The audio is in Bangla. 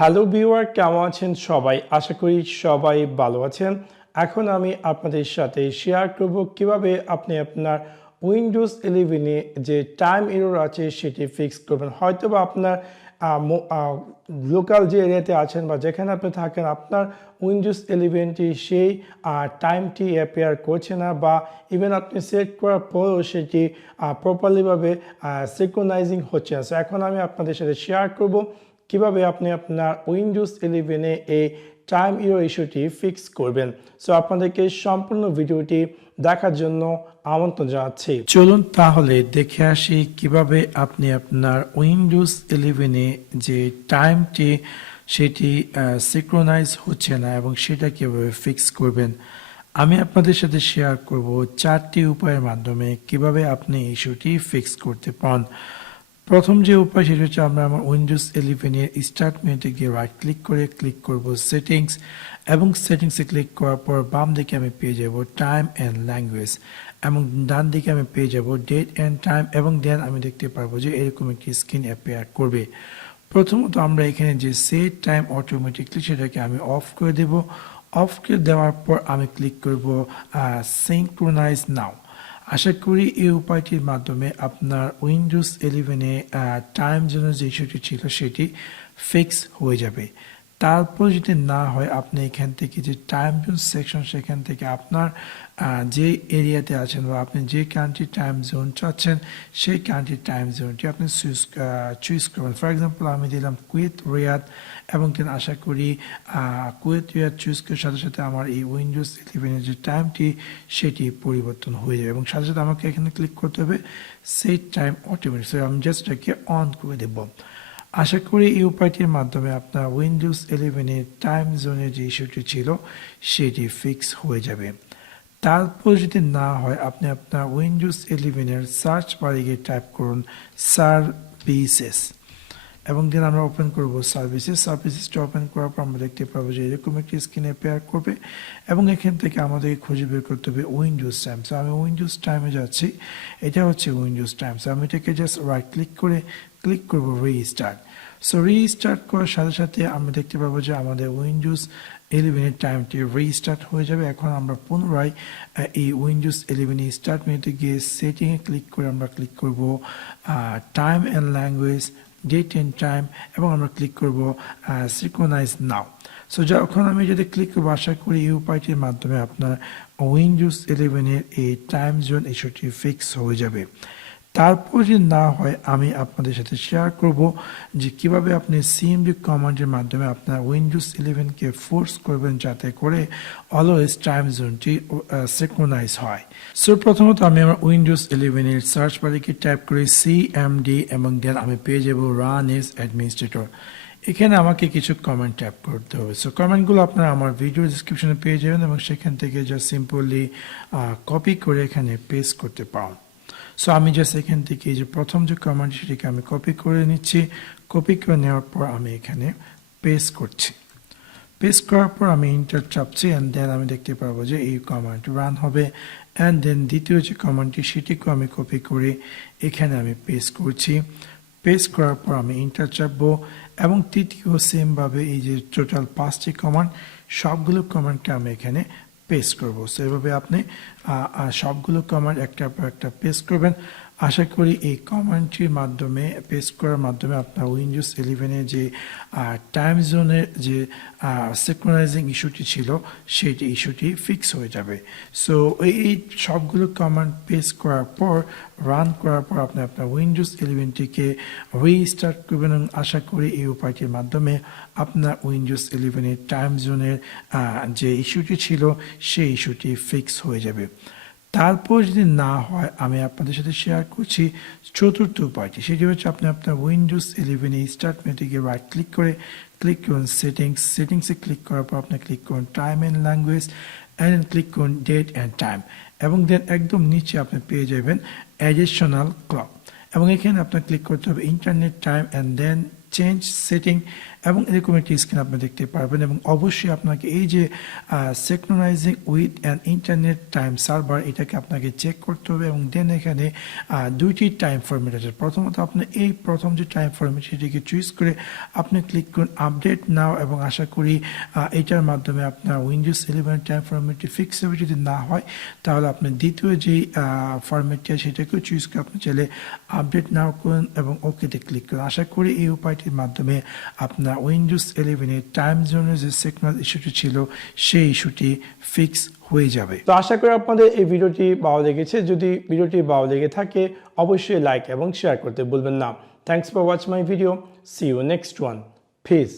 হ্যালো ভিউয়ার, কেমন আছেন সবাই? আশা করি সবাই ভালো আছেন। এখন আমি আপনাদের সাথে শেয়ার করব কিভাবে আপনি আপনার উইন্ডোজ 11 এ যে টাইম এরর আছে সেটি ফিক্স করবেন। হয়তোবা আপনার লোকাল যে এরিয়াতে আছেন বা যেখানে আপনি থাকেন আপনার উইন্ডোজ 11টি সেই টাইমটি অ্যাপিয়ার করছে না, বা ইভেন আপনি সেট করার পরেও সেটি প্রপারলিভাবে সিনক্রোনাইজিং হচ্ছে না। সো এখন আমি আপনাদের সাথে শেয়ার করব কিভাবে আপনি আপনার উইন্ডোজ 11 এ এই টাইম এরর ইস্যুটি ফিক্স করবেন। সো আপনাদেরকে সম্পূর্ণ ভিডিওটি দেখার জন্য আমন্ত্রণ জানাচ্ছি। চলুন তাহলে দেখে আসি কিভাবে আপনি আপনার উইন্ডোজ 11 এ যে টাইমটি সেটি সিনক্রোনাইজ হচ্ছে না এবং সেটা কিভাবে ফিক্স করবেন। আমি আপনাদের সাথে শেয়ার করব 4টি উপায়ের মাধ্যমে কিভাবে আপনি ইস্যুটি ফিক্স করতে পারেন। প্রথম যে উপায় সেটা হচ্ছে আমরা আমার উইন্ডোজ 11 এর স্টার্ট মেনুতে গিয়ে রাইট ক্লিক করব সেটিংস, এবং সেটিংসে ক্লিক করার পর বাম দিকে আমি পেয়ে যাব টাইম অ্যান্ড ল্যাঙ্গুয়েজ, এবং ডান দিকে আমি পেয়ে যাব ডেট অ্যান্ড টাইম, এবং দেন আমি দেখতে পারবো যে এরকম একটি স্ক্রিন অ্যাপিয়ার করবে। প্রথমত আমরা এখানে যে সেট টাইম অটোমেটিকলি সেটাকে আমি অফ করে দেব। অফ করে দেওয়ার পর আমি ক্লিক করব সিনক্রোনাইজ নাও। আশা করি এই উপায়টির মাধ্যমে আপনার উইন্ডোজ 11 এ টাইম জোনের যে ইস্যুটি ছিল সেটি ফিক্স হয়ে যাবে। তারপর যদি না হয় আপনি এখান থেকে যে টাইম জোন সেকশন সেখান থেকে আপনার যে এরিয়াতে আছেন বা আপনি যে কান্ট্রি টাইম জোন চাচ্ছেন সেই কান্ট্রি টাইম জোনটি আপনি চুজ করবেন। ফর এক্সাম্পল আমি দিলাম কুয়েত রিয়াদ, এবং দেন আশা করি কুয়েত রিয়াদ চুজ করার সাথে সাথে আমার এই উইন্ডোজ 11 এর যে টাইমটি সেটি পরিবর্তন হয়ে যাবে, এবং সাথে সাথে আমাকে এখানে ক্লিক করতে হবে সেট টাইম অটোমেটিক। সো আমি জাস্ট এটাকে অন করে দেব। আশা করি এই উপায়টির মাধ্যমে আপনার উইন্ডোজ 11 এর টাইম জোনের যে ইস্যুটি ছিল সেটি ফিক্স হয়ে যাবে। তারপর যদি না হয় আপনি আপনার উইন্ডোজ 11 এর সার্চ বারে গিয়ে টাইপ করুন সার্ভিসেস, এবং দেন আমরা ওপেন করব সার্ভিসেসটা ওপেন করার পর আমরা দেখতে পাবো যে এরকম একটি স্ক্রিন অ্যাপিয়ার করবে, এবং এখান থেকে আমাদেরকে খুঁজে বের করতে হবে উইন্ডোজ টাইম। সো আমি উইন্ডোজ টাইমে যাচ্ছি, এটা হচ্ছে উইন্ডোজ টাইম। সো আমি এটাকে জাস্ট রাইট ক্লিক করব রিস্টার্ট। সো রিস্টার্ট করার সাথে সাথে আমরা দেখতে পাবো যে আমাদের উইন্ডোজ 11 এর টাইমটি রিস্টার্ট হয়ে যাবে। এখন আমরা পুনরায় এই উইন্ডোজ 11 এর স্টার্ট মেনুতে গিয়ে সেটিংয়ে ক্লিক করে আমরা ক্লিক করব time and language, date and time, এবং আমরা ক্লিক করব সিনক্রোনাইজ নাও। সো যখন আমি যদি ক্লিক করবো আশা করি এই উপায়টির মাধ্যমে আপনার উইন্ডোজ 11 এর এই টাইম জোন ইস্যুটি ফিক্স হয়ে যাবে। তারপর যদি না হয় আমি আপনাদের সাথে শেয়ার করব যে কিভাবে আপনি সিএমডি কমান্ডের মাধ্যমে আপনার উইন্ডোজ 11 কে ফোর্স করবেন যাতে করে অলওয়েজ টাইম জোনটি সিনক্রোনাইজ হয়। সো প্রথমত আমি আমার উইন্ডোজ 11 এর সার্চ বারে গিয়ে টাইপ করি সিএমডি, এবং দেন আমি পেয়ে যাব রান এজ অ্যাডমিনিস্ট্রেটর। এখানে আমাকে কিছু কমেন্ট টাইপ করতে হবে। সো কমেন্টগুলো আপনারা আমার ভিডিও ডিসক্রিপশনে পেয়ে যাবেন, এবং সেখান থেকে জাস্ট সিম্পলি কপি করে এখানে পেস্ট করতে পারেন। সো আমি জাস্ট এখান থেকে এই যে প্রথম যে কমান্ড সেটিকে আমি কপি করে নিচ্ছি। কপি করে নেওয়ার পর আমি এখানে পেস্ট করছি। পেস্ট করার পর আমি ইন্টার চাপছি, অ্যান্ড দেন আমি দেখতে পাবো যে এই কমান্ড রান হবে। অ্যান্ড দেন দ্বিতীয় যে কমান্ডটি সেটিকেও আমি কপি করে এখানে আমি পেস্ট করছি। পেস্ট করার পর আমি ইন্টার চাপবো, এবং তৃতীয় সেমভাবে এই যে টোটাল 5টি কমান্ড সবগুলো কমান্ডকে আমি এখানে পেস্ট করবো। সো এভাবে আপনি সবগুলো কমান্ড একটার পর একটা পেস্ট করবেন। আশা করি এই কমান্ডটির মাধ্যমে পেস্ট করার মাধ্যমে আপনার উইন্ডোজ 11 এর যে টাইম জোনের যে সিনক্রোনাইজিং ইস্যুটি ছিল সেই ইস্যুটি ফিক্স হয়ে যাবে। সো এই সবগুলো কমান্ড পেস্ট করার পর রান করার পর আপনি আপনার উইন্ডোজ 11টিকে রিস্টার্ট করবেন, এবং আশা করি এই উপায়টির মাধ্যমে আপনার উইন্ডোজ 11 এর টাইম জোনের যে ইস্যুটি ছিল সেই ইস্যুটি ফিক্স হয়ে যাবে। তারপর যদি না হয় আমি আপনাদের সাথে শেয়ার করছি চতুর্থ উপায়টি, সেটি হচ্ছে আপনি আপনার উইন্ডোজ 11 এ স্টার্ট মেনুতে গিয়ে রাইট ক্লিক করুন সেটিংসে ক্লিক করার পর আপনি ক্লিক করুন time and language, and click করুন ডেট অ্যান্ড টাইম, এবং দেন একদম নিচে আপনি পেয়ে যাবেন অ্যাডিশনাল ক্লক, এবং এখানে আপনার ক্লিক করতে হবে internet time, and then change setting, এবং এরকম একটি স্ক্রিন আপনি দেখতে পারবেন। এবং অবশ্যই আপনাকে এই যে synchronizing with an internet time server এটাকে আপনাকে চেক করতে হবে। এবং দেন এখানে দুইটি টাইম ফরম্যাট আছে। প্রথমত আপনি এই প্রথম যে টাইম ফরম্যাট সেটিকে চুজ করে আপনি ক্লিক করুন আপডেট নাও, এবং আশা করি এটার মাধ্যমে আপনার উইন্ডোজ 11 টাইম ফরম্যাটটি ফিক্স হবে। যদি না হয় তাহলে আপনি দ্বিতীয় যেই ফরম্যাটটি আছে সেটাকেও চুজ করে আপনি চাইলে আপডেট নাও করুন এবং ওকেতে ক্লিক করুন। আশা করি এই উপায়টির মাধ্যমে আপনার উইন্ডোজ 11 টাইম জোনের যে সিগন্যাল ইস্যুটি ছিল সেই ইস্যুটি ফিক্স হয়ে যাবে। তো আশা করি আপনাদের এই ভিডিওটি ভালো লেগেছে। যদি ভিডিওটি ভালো লেগে থাকে অবশ্যই লাইক এবং শেয়ার করতে ভুলবেন না। Thanks for watch my video. See you next one. Piece.